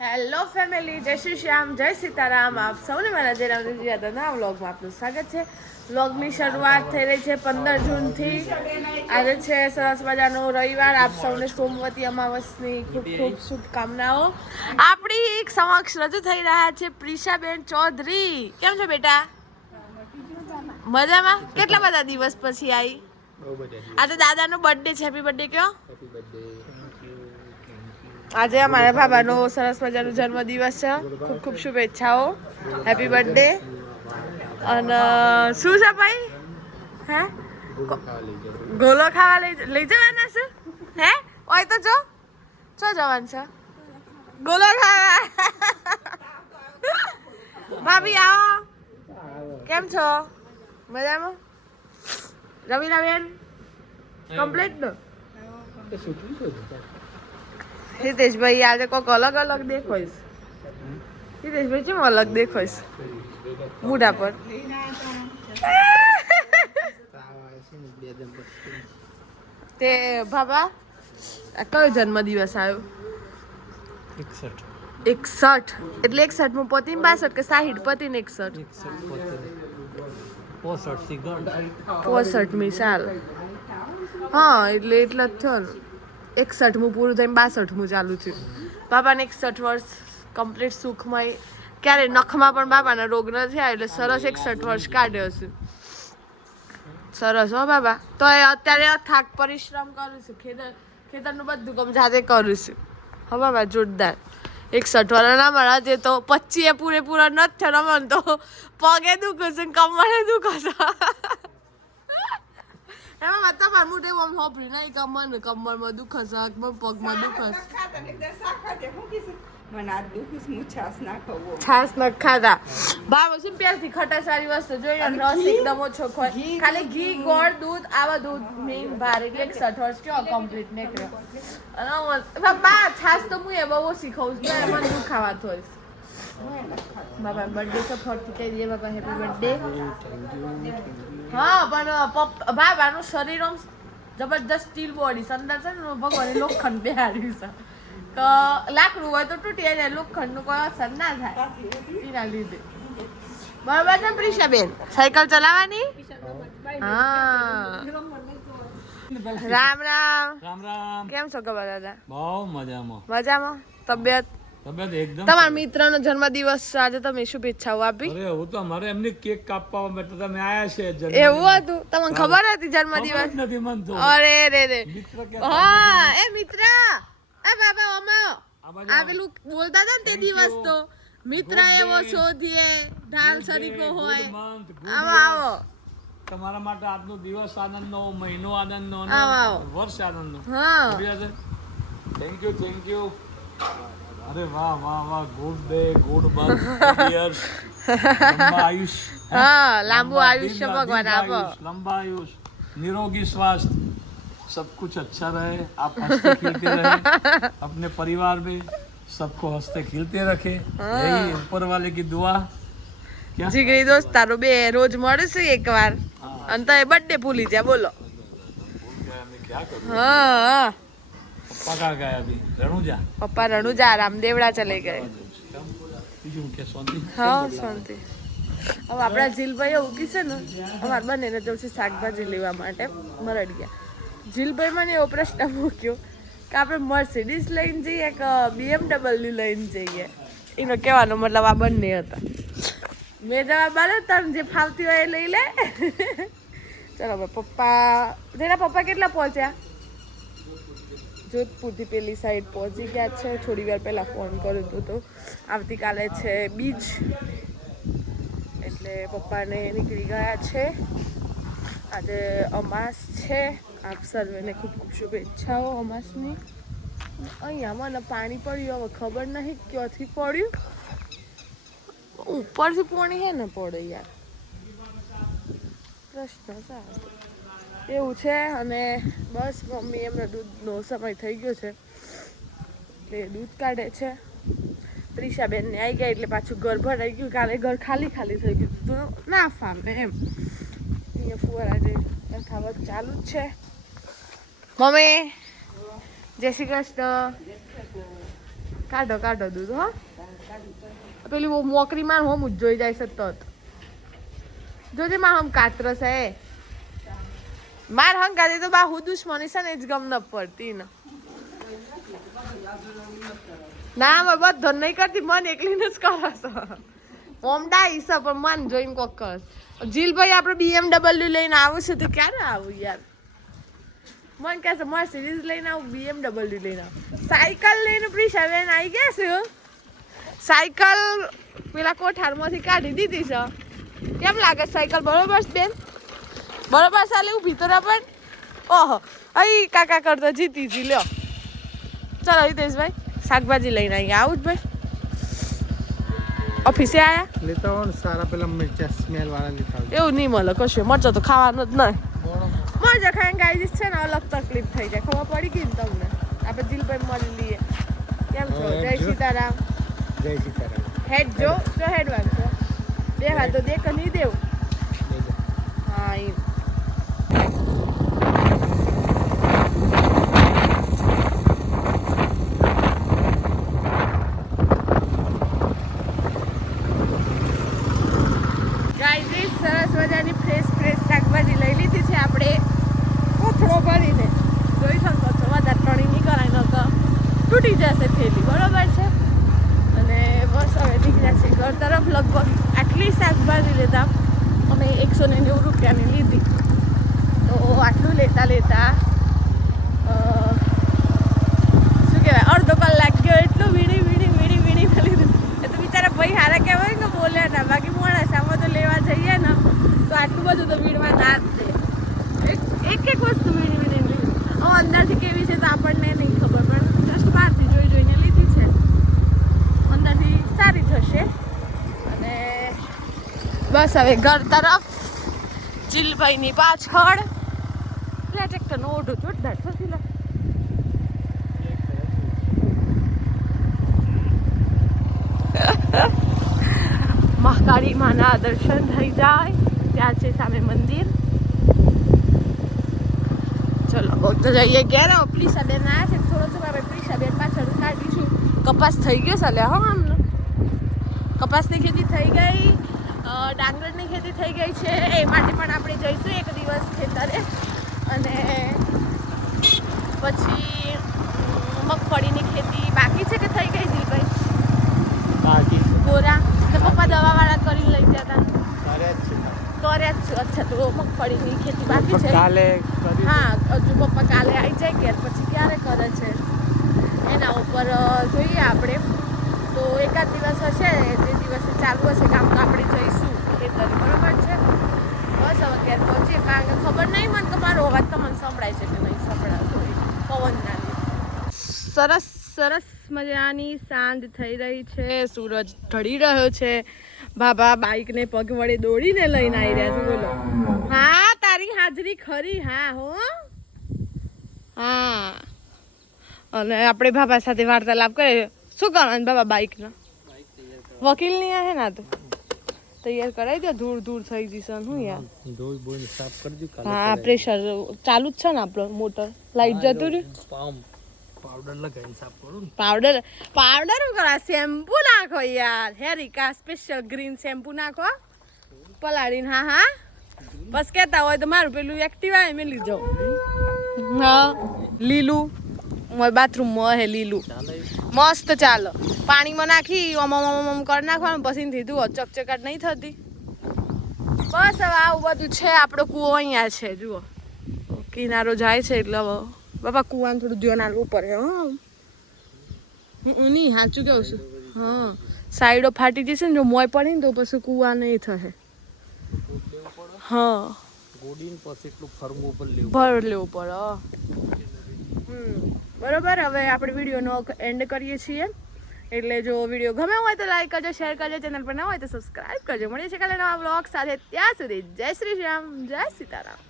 Hello family, જય શ્રી શ્યામ, જય સીતારામ. આપ સૌને મારા જયરામજી યાદવના વ્લોગમાં આપનું સ્વાગત છે. વ્લોગની શરૂઆત થઈ રહી છે 15 જૂનથી. આજે છે સરસ મજાનો રવિવાર. આપ સૌને સોમવતી અમાવસની ખૂબ ખૂબ શુભકામનાઓ. આપણી એક સમક્ષ રજૂ થઈ રહ્યા છે પ્રિશાબેન ચૌધરી. કેમ છો બેટા? મજામાં? કેટલા બધા દિવસ પછી આવી? આજે દાદાનો બર્થડે છે. હેપી બર્થડે કયો. આજે અમારા બાબાનો સરસ મજાનો જન્મદિવસ છે. ખૂબ ખૂબ શુભેચ્છાઓ. Happy birthday. અને શું છે ભાઈ? હે ગોલો ખાવા લઈ જવાના છે? હે ઓય તો જો જવાનું છે ગોલો ખાવા. ભાભી આવો. કેમ છો? મજામાં? રવિનાબેન કમ્પ્લીટ ને? હિતેશભાઈ આજે કોઈક અલગ અલગ દેખોઈશ. હિતેશભાઈ કેમ અલગ દેખોઈશ મોઢા પર? તે બાબા કયો જન્મદિવસ આવ્યો? 61 એટલે 61 પતિ 62 કે 60 પતિ ને 65 સાલ. હા એટલે જ થયો ને. 61 પૂરું થઈને 62 ચાલુ થયું. બાબાને 61 વર્ષ કમ્પ્લીટ સુખમય. ક્યારે નખમાં પણ બાબાના રોગ ન થયા એટલે સરસ 61 વર્ષ કાઢ્યો છે. સરસ હો બાબા. તો અત્યારે થાક પરિશ્રમ કરું છું. ખેતરનું બધું કામ જાતે કરું છું. હા બાબા જોરદાર. 61 વર્ષના મારા જે તો 25 પૂરેપૂરા નથી થયો. મને તો પગે દુખે છે, કમરે દુખે છે. એમાં તમારે મોઢે આમ હોપરી નહીં કમરમાં દુખે છે, પગમાં દુખે છે. છાસ ન ખાતા બાબા શું પહેલથી ખટાસારી વસ્તુ જોઈએ. રસ એકદમ ઓછો ખોય. ખાલી ઘી ગોળ દૂધ આવા દૂધ મેઇન ભાર એટલે 61 વર્ષ કયો કમ્પ્લીટ નીકળ્યો. બાબા છાસ તો હું એ બહુ ઓછી ખાઉં છું. મને દુખાવા થોઈશ. બાબા બર્થડે તો ફરતી કહી દઈએ બાબા હેપી બર્થડે. હા પણ બાબાનું શરીર આમ જબરદસ્ત સ્ટીલ બોડી અંદર છે ને ભગવાને લોખંડ બેહાડ્યું છે. લાકડું હોય તો તૂટી જાય, લોખંડનું કોઈ અસર ના થાય એના લીધે. બરોબર છે પ્રિશાબેન? સાયકલ ચલાવવાની? હા. રામ રામ. રામ રામ. કેમ છો ગબા દાદા? બહુ મજામાં. મજામાં? તબિયત એકદમ. તમારા મિત્રનો જન્મદિવસ આજે તમે શુભેચ્છાઓ આપી? અરે હું તો મારે એમની કેક કાપવા માટે તમે આયા છે. એવું હતું? તમને ખબર હતી જન્મદિવસ? નથી મન તો. અરે રે રે. મિત્ર કે હા એ મિત્ર. એ બાબા અમા આ પેલું બોલતા હતા ને તે દિવસ તો મિત્ર એવો શોધીએ ઢાલ સરીકો હોય. આવો આવો. તમારા માટે આજનો દિવસ આનંદનો, મહિનો આનંદનો, આવો. વર્ષ આનંદનો. હા થેન્ક યુ. અરે વાહ વાહ વાહ. Good day, good month, years. લંબા આયુષ. હા લાંબુ આયુષ્ય ભગવાન આપો. लंबा आयुष, निरोगी स्वास्थ्य, सब कुछ अच्छा रहे. आप हंसते खिलते रहे. अपने परिवार में सबको हंसते खिलते रखे. यही ऊपर वाले की दुआ. क्या જીગરી દોસ્તારો બે રોજ મળશું એકવાર અને તો બર્થડે ભૂલી જા બોલો. क्या करूं? હા पप्पा कहाँ गए अभी? रनुजा. પપ્પા રણુજા રામદેવડા ચલે ગયે. બીજું કે શાંતિ? હા શાંતિ. હવે આપણા જીલભાઈ એવું કીધું ને અમારે બંનેને જવું છે શાકભાજી લેવા માટે મરડિયા. જીલભાઈ મને એવો પ્રશ્ન મૂક્યો કે આપણે મર્સિડીઝ લઈને જઈએ કે BMW લઈને જઈએ. એનો કહેવાનો મતલબ આ બંને હતા. મેં જવાબ આપ્યો તને જે ફાવતી હોય એ લઈ લે. ચલો ભાઈ પપ્પા જેના પપ્પા કેટલા પહોંચ્યા? જોધપુરથી પેલી સાઈડ પહોંચી ગયા છે. થોડી વાર પહેલાં ફોન કર્યો હતો તો આવતીકાલે છે બીજ એટલે પપ્પાને નીકળી ગયા છે. આજે અમાસ છે. આપ સર્વેને ખૂબ ખૂબ શુભેચ્છાઓ અમાસની. અહીંયા મને પાણી પડ્યું. હવે ખબર નહીં ક્યાંથી પડ્યું. ઉપરથી પાણી હે ને પડે યાર. પ્રશ્ન સારો એવું છે. અને બસ મમ્મી એમનો દૂધનો સમય થઈ ગયો છે એટલે દૂધ કાઢે છે. પ્રિશાબેનને આવી ગયા એટલે પાછું ઘર ભરાઈ ગયું. કાલે ઘર ખાલી ખાલી થઈ ગયું તો ના ફાવે એમ. અહીંયા ફુવારા જે યથાવત ચાલુ જ છે. મમ્મી જય શ્રી કૃષ્ણ. કાઢો કાઢો દૂધ હો પેલી મોકરી માં હોમ જ જોઈ જાય છે તો જોજે માં હમ કાતરો છે માર હંગ કાઢે તો બા હું દુશ્મની છે ને જ ગમ ન પડતી ને ના મેં બધો નહીં કરતી મન એકલીને જ કરો છો ઓમ ડાઈ છે પણ મન જોઈને કોક કર જીલભાઈ આપણે BMW લઈને આવું છે તો ક્યારે આવું યાર મન કહે છે મર્સિડીઝ લઈને આવું BMW લઈને આવું સાયકલ લઈને પ્રિશા બેન આવી ગયા છે સાયકલ પેલા કોઠારમાંથી કાઢી દીધી છે કેમ લાગે સાયકલ બરોબર છે બેન બરોબર ચાલે ઊભી તો પણ ઓહો અહીં કાકા કરતો જીતી જી લ્યો ચાલો હિતેશભાઈ શાકભાજી લઈને આવી આવું જ ભાઈ ઓફિસે આયા લેતા હો સારા પેલા મરચા સ્મેલ વાળા લેતા એવું નહીં મળે કશું મરચો તો ખાવાનું જ નહીં મરચા ખાઈને ગાઈ છે ને અલગ તકલીફ થઈ જાય ખબર પડી ગઈ ને તમને આપણે જીલભાઈ મળી લઈએ કેમ છો જય સીતારામ જય સીતારામ હેડ જો હેડ વાંચો દેવા તો દેખ નહીં દેવું હા એમ સરસ મજાની ફ્રેશ શાકભાજી લઈ લીધી છે આપણે કોથળો ભરીને જોઈ શકો છો વધારે ટણી નહીં કરાય ન તો તૂટી જશે થેલી બરોબર છે અને બસ હવે નીકળ્યા છે ઘર તરફ લગભગ આટલી શાકભાજી લેતા અમે 190 રૂપિયાની લીધી તો આટલું લેતા શું કહેવાય અડધો કલાક ગયો એટલું વીણી લીધું એ તો બિચારા ભાઈ હારા કહેવાય ને બોલ્યા ના બાકી માણસ આમાં તો લેવા જઈએ ને તો આટલું બધું તો વીણવા ના જ દે એક વસ્તુ વીણી લીધી અંદરથી કેવી છે તો આપણને નહીં ખબર પણ જસ્ટ બહારથી જોઈને લીધી છે અંદરથી સારી થશે અને બસ હવે ઘર તરફ જીલભાઈની પાછળ પેલા ટ્રેક્ટરનો ઓઢો જોરદાર થતી લા મહાકાળી માના દર્શન થઈ જાય ત્યાં છે સામે મંદિર ચલો તો જઈએ ઘેર પ્લીસાબેન આવ્યા છે થોડો સમય આપણે પ્લીસાબેન પાછળ કાઢીશું કપાસ થઈ ગયો ચાલે હા આમનો કપાસની ખેતી થઈ ગઈ ડાંગરની ખેતી થઈ ગઈ છે એ માટે પણ આપણે જઈશું એક દિવસ ખેતરે અને પછી મગફળીની ખેતી બાકી છે કે થઈ ગઈ જીલભાઈ બાકી ગોરા તો પપ્પા દવાવાળા કરીને લઈ જતા કર્યા જ છે અચ્છા તો મગફળીની ખેતી બાકી છે કાલે હા હજુ પપ્પા કાલે આવી જાય ઘેર પછી ક્યારે કરે છે એના ઉપર જોઈએ આપણે તો એકાદ દિવસ હશે જે દિવસે ચાલુ હશે કામ તો આપણે જઈશું ખેતર બરાબર છે બસ હવે ઘેર પહોંચીએ કારણ કે ખબર નહીં મને કે મારો અવાજ તમને સંભળાય છે કે નહીં સંભળાતો પવનના લીધે સરસ મજાની સાંજ થઈ રહી છે સૂરજ ઢળી રહ્યો છે બાબા બાઈકને પગ વડે દોડીને લઈને આવી રહ્યા છે બોલો હા તારી હાજરી ખરી હા હો હા અને આપણે બાબા સાથે વાર્તાલાપ કરીએ શું કરવાનું બાબા બાઈકના વકીલ નહીં આવે ના તો તૈયાર કરાવી દો ધૂળ થઈ જશે શું યાર ધોઈ બોઈ સાફ કરજો કાલે હા પ્રેશર ચાલુ જ છે ને આપણો મોટર લાઈટ જતું રહ્યું પાવડર લગાવીને સાફ કરું પાવડર શું કરા શેમ્પુ નાખો યાર હેરિકા સ્પેશિયલ ગ્રીન શેમ્પુ નાખો પલાળીને હા બસ કહેતા હોય તો મારું પેલું એક્ટિવા મેં લીધો હા લીલું મારા બાથરૂમમાં હે લીલું મસ્ત ચાલો પાણીમાં નાખી ઓમ કરી નાખવાનું પછી દીધું ચકચકાટ નહીં થતી બસ હવે આવું બધું છે આપણો કૂવો અહીંયા છે જુઓ કિનારો જાય છે એટલે બાપા કૂવાનું થોડું ધ્યાન આપવું પડે હા હું નહીં સાચું કહું છું હા સાઈડો ફાટી જશે ને જો મોય પડી ને તો પછી કૂવા નહીં થશે હા ગોડીને પછી એટલું ફરવું ઉપર લેવું ભર લેવું પડે બરોબર હવે આપણે વિડીયોનો એન્ડ કરીએ છીએ એટલે જો વિડીયો ગમે હોય તો લાઈક કરજો શેર કરજો ચેનલ પર ના હોય તો સબસ્ક્રાઈબ કરજો મળીએ છીએ કાલે નવા બ્લોગ સાથે ત્યાં સુધી જય શ્રી રામ જય સીતારામ